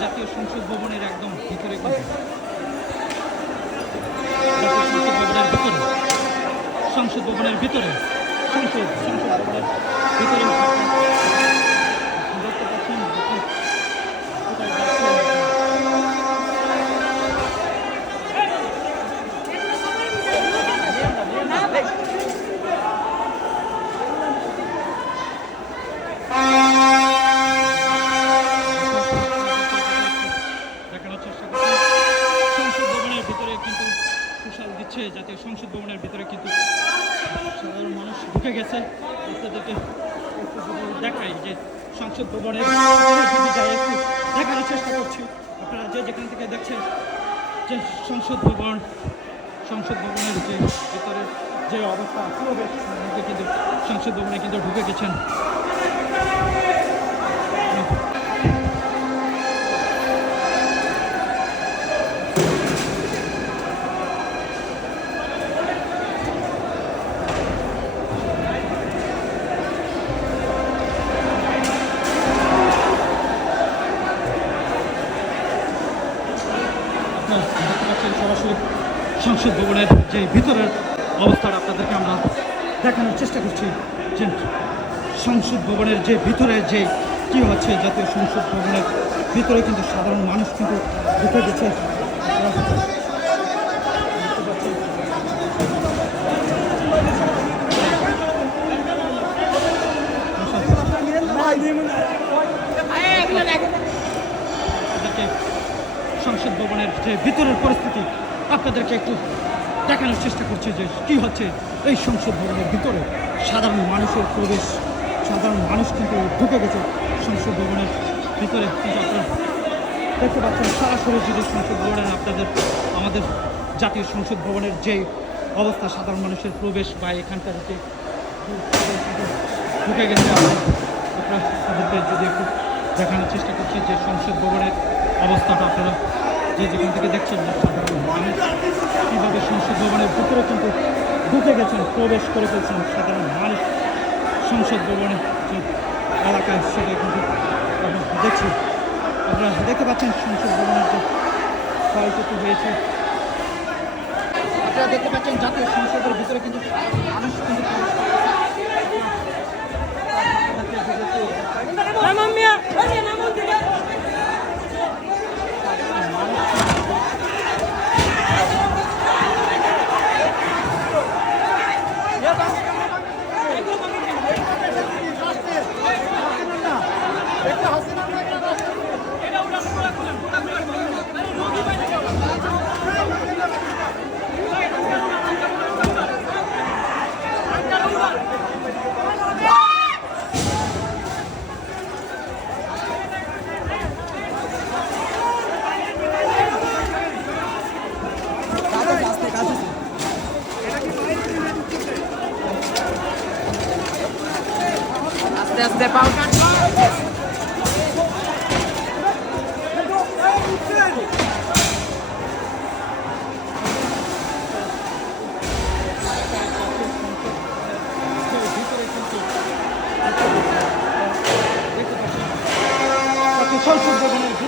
জাতীয় সংসদ ভবনের একদম ভিতরে সংসদ ভবনের ভিতরে সংসদ সংসদ ভবনের ভিতরে দেখতে পাচ্ছেন সংসদ ভবনের ভিতরে কিন্তু কুশাল দিচ্ছে যাতে সংসদ ভবনের ভিতরে কিন্তু সাধারণ মানুষ ঢুকে গেছে। একটু দেখাই যে সংসদ ভিতরে একটু দেখানোর চেষ্টা করছি। আপনারা যে যেখান থেকে দেখছেন যে সংসদ ভবন, সংসদ ভবনের যে ভিতরে যে অবস্থা মধ্যে কিন্তু সংসদ ভবনে কিন্তু ঢুকে গেছেন। দেখতে পাচ্ছেন সরাসরি সংসদ ভবনের যে ভিতরের অবস্থাটা আপনাদেরকে আমরা দেখানোর চেষ্টা করছি যে সংসদ ভবনের যে ভিতরে যে কী হচ্ছে, জাতীয় সংসদ ভবনের ভিতরে কিন্তু সাধারণ মানুষ কিন্তু ঢুকে গেছে দেখতে পাচ্ছেন। আপনাদেরকে সংসদ ভবনের যে ভিতরের পরিস্থিতি, আপনাদেরকে একটু দেখানোর চেষ্টা করছে যে কি হচ্ছে এই সংসদ ভবনের ভিতরে। সাধারণ মানুষের প্রবেশ, সাধারণ মানুষ কিন্তু ঢুকে গেছে সংসদ ভবনের ভিতরে। কিন্তু আপনারা দেখতে পাচ্ছেন, সরাসরি যদি সংসদ ভবনের আপনাদের, আমাদের জাতীয় সংসদ ভবনের যে অবস্থা, সাধারণ মানুষের প্রবেশ বা এখানকার যে ঢুকে গেছে। আপনারা তাদেরকে যদি একটু দেখানোর চেষ্টা করছি যে সংসদ ভবনের অবস্থাটা আপনারা যে যেখান থেকে দেখছেন সাধারণ কীভাবে সংসদ ভবনের ভিতরে কিন্তু ঢুকে গেছেন, প্রবেশ করে ফেলছেন সাধারণ মানুষ সংসদ ভবনে যে এলাকায় সেটা কিন্তু দেখছি। আপনারা দেখতে পাচ্ছেন সংসদ ভবনের যে ক্ষয়ক্ষতি হয়েছে। আপনারা দেখতে পাচ্ছেন জাতীয় সংসদের ভিতরে কিন্তু মানুষ কিন্তু প্রবেশ করছে। আস্তে আস্তে পাও সংসদ ভবনের ভিতরে কিন্তু